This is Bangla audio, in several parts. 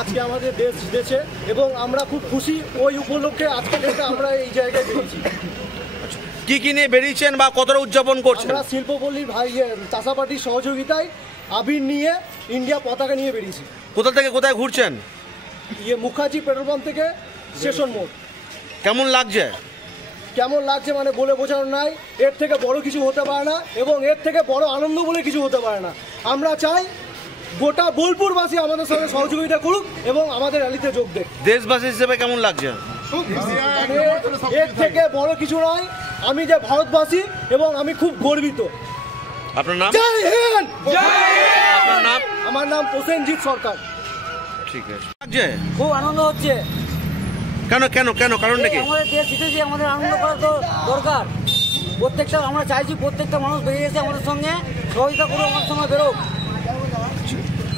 আজকে আমাদের দেশ জিতেছে এবং আমরা খুব খুশি। ওই উপলক্ষে আজকে থেকে আমরা এই জায়গায় বেরিয়েছি। কি কি নিয়ে বেরিয়েছেন বা কতটা উদযাপন করছেন? আমরা শিল্পপল্লীর চাষা পার্টির সহযোগিতায় আবির নিয়ে ইন্ডিয়া পতাকা নিয়ে বেরিয়েছি। কোথা থেকে কোথায় ঘুরছেন? মুখার্জি পেট্রোল পাম্প থেকে স্টেশন মোড়। কেমন লাগছে? কেমন লাগছে মানে বলে বোঝানোর নাই। এর থেকে বড় কিছু হতে পারে না এবং এর থেকে বড় আনন্দ বলে কিছু হতে পারে না। আমরা চাই গোটা বোলপুরবাসী আমাদের সঙ্গে সহযোগিতা করুক এবং আমাদের র্যালিতে যোগ দেয়। দেশবাসী হিসেবে কেমন লাগছে? এর থেকে বড় কিছু নয়। আমি যে ভারতবাসী এবং আমি খুব গর্বিত। আপনার নাম? জয় হিন্দ। আপনার নাম? আমার নাম প্রসেনজিৎ সরকার। ঠিক আছে। লাগছে? খুব আনন্দ হচ্ছে। কেন কেন কেন কারণটা কি? আমাদের দেশ জিতেছে, আমাদের আনন্দ করা তো দরকার। প্রত্যেকটা আমরা চাইছি প্রত্যেকটা মানুষ বেরিয়ে এসে আমাদের সঙ্গে সহযোগিতা করুক, আমাদের সঙ্গে বেরোক।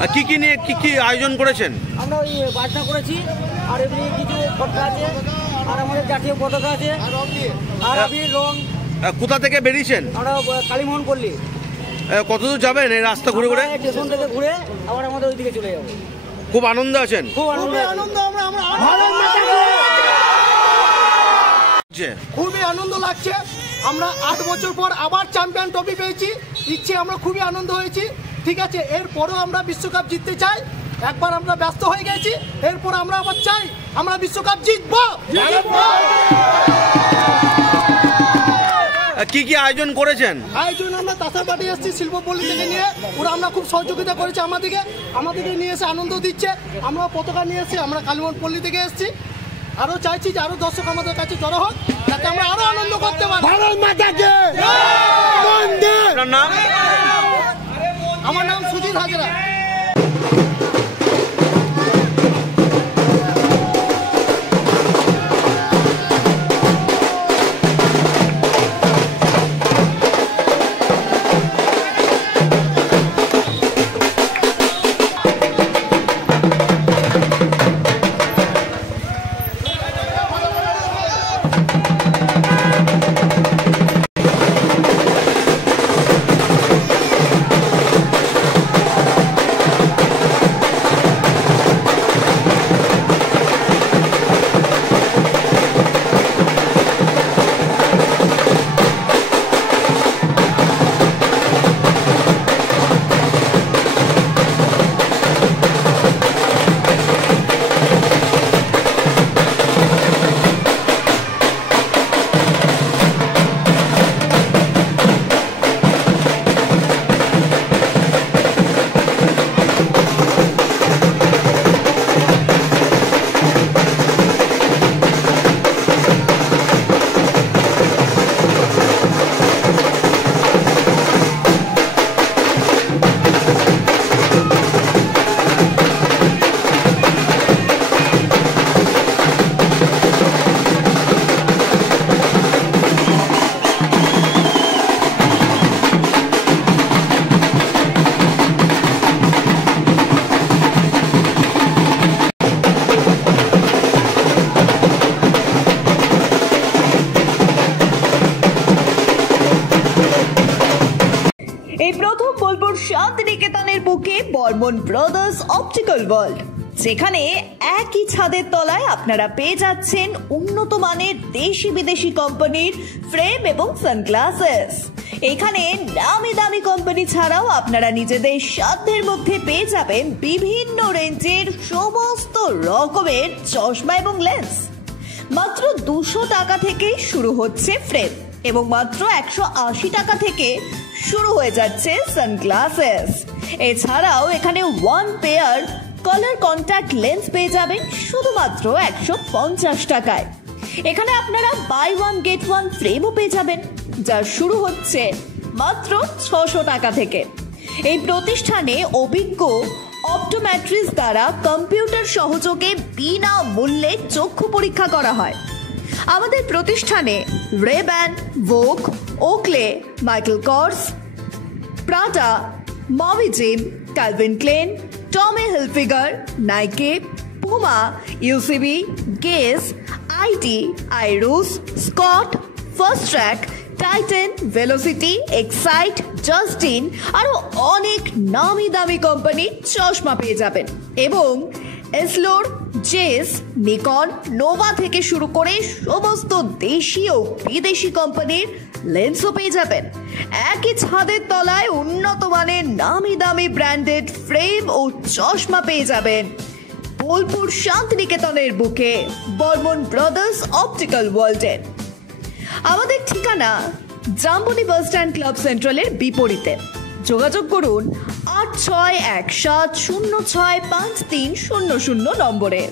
আর কি কি নিয়ে কি কি আয়োজন করেছেন? আমরা ওই বাজনা করেছি আর এমনি কিছু ফটকা আছে আর আমাদের জাতীয় পতাকা আছে আর আবির রং। কোথা থেকে বেরিয়েছেন? আমরা কালীমোহন পল্লী। কতদূর যাবেন এই রাস্তা ঘুরে ঘুরে? স্টেশন থেকে ঘুরে আবার আমাদের ওইদিকে চলে যাবো। খুব আনন্দ আছেন? খুব আনন্দ। খুবই আনন্দ লাগছে। আমরা 8 বছর পর আবার চ্যাম্পিয়ন ট্রফি পেয়েছি। ইচ্ছে আমরা খুবই আনন্দ হয়েছি। ঠিক আছে, এরপরও আমরা বিশ্বকাপ জিততে চাই। একবার আমরা ব্যস্ত হয়ে গেছি, এরপর আমরা আবার চাই আমরা বিশ্বকাপ জিতবো। কি কি আয়োজন করেছেন? আয়োজন আমরা তাসা পার্টি এসেছি শিল্পপল্লী থেকে নিয়ে। ওরা আমরা খুব সহযোগিতা করেছে আমাদেরকে নিয়ে এসে আনন্দ দিচ্ছে। আমরা পতাকা নিয়ে এসেছি, আমরা কালীমোহন পল্লী থেকে এসেছি। আরো চাইছি যে আরো দর্শক আমাদের কাছে জড়ো হোক যাতে আমরা আরো আনন্দ করতে পারি। আপনার নাম? আমার নাম সুজিত হাজরা। এই প্রথম বোলপুর শান্তিনিকেতনের বুকে বর্মন ব্রাদার্স অপটিক্যাল ওয়ার্ল্ড, যেখানে একই ছাদের তলায় আপনারা পেয়ে যাচ্ছেন উন্নত মানের দেশি বিদেশি কোম্পানির ফ্রেম এবং সানগ্লাসেস। এখানে নামি দামি কোম্পানি ছাড়াও আপনারা নিজেদের সাধ্যের মধ্যে পেয়ে যাবেন বিভিন্ন রেঞ্জের সমস্ত রকমের চশমা এবং লেন্স। মাত্র 200 টাকা থেকে শুরু হচ্ছে ফ্রেম এবং মাত্র 180 টাকা থেকে শুরু হয়ে যাচ্ছে সানগ্লাসেস। এছাড়াও এখানে 1 পেয়ার কালার কন্ট্যাক্ট লেন্স পেয়ে যাবেন শুধুমাত্র 150 টাকায়। এখানে আপনারা বাই 1 গেট 1 ফ্রেমও পেয়ে যাবেন, যা শুরু হচ্ছে মাত্র 600 টাকা থেকে। এই প্রতিষ্ঠানে অভিজ্ঞ অপটোমেট্রিস্ট দ্বারা কম্পিউটার সহযোগে বিনা মূল্যে চক্ষু পরীক্ষা করা হয়। আমাদের প্রতিষ্ঠানে Ray Ban, Vogue, Oakley, Michael Kors, Prada, মমি জিম, Calvin Klein, Tommy Hilfiger, Nike, Puma, UCB, Guess, আইটি, আইরুস, Scott, Fastrack, Titan, Velocity, Excite, জাস্টিন আরো অনেক নামি দামি কোম্পানির চশমা পেয়ে যাবেন এবং এসলোর, জেস, নিকন, নোভা থেকে শুরু করে সমস্ত দেশি ও বিদেশি কোম্পানির লেন্সও পেয়ে যাবেন। একই ছাদের তলায় উন্নত মানের নামি দামি ব্র্যান্ডেড ফ্রেম ও চশমা পেয়ে যাবেন বোলপুর শান্তিনিকেতনের বুকে বর্মন ব্রাদার্স অপটিক্যাল ওয়ার্ল্ডে। আমাদের ঠিকানা জাম্বনি বাস স্ট্যান্ড ক্লাব সেন্ট্রালের বিপরীতে। যোগাযোগ করুন 8617065300 নম্বরে।